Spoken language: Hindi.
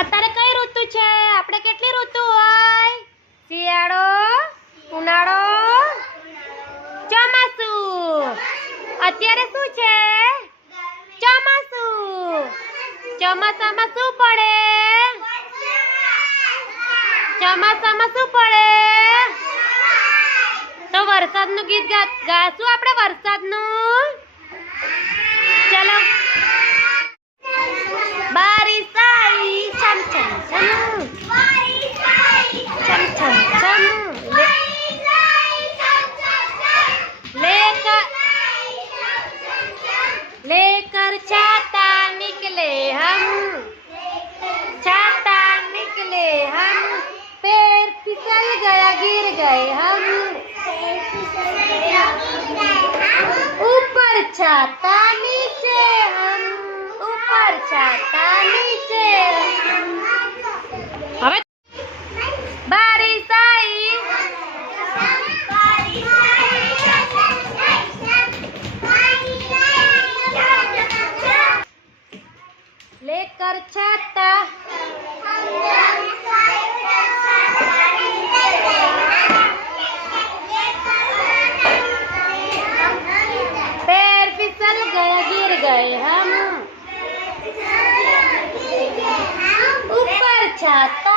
અત્યારે કઈ ઋતુ છે? આપણે કેટલી ઋતુ હોય? શિયાળો, ઉનાળો, ચોમાસું. અત્યારે શું છે? ચોમાસું. ચોમાસામાં શું પડે? ચોમાસામાં શું પડે? તો વરસાદનું ગીત ગાશું આપણે વરસાદનું. ચલો. बारिश आई छम छम छम, छम छम छम, लेकर छाता निकले हम, छाता निकले हम, पैर फिसल गया गिर गए हम, ऊपर छाता नीचे हम, ऊपर छाता नीचे. હવે બારિશ आई, लेकर छाता, पैर फिसल गया गिर गए हम, ऊपर छाता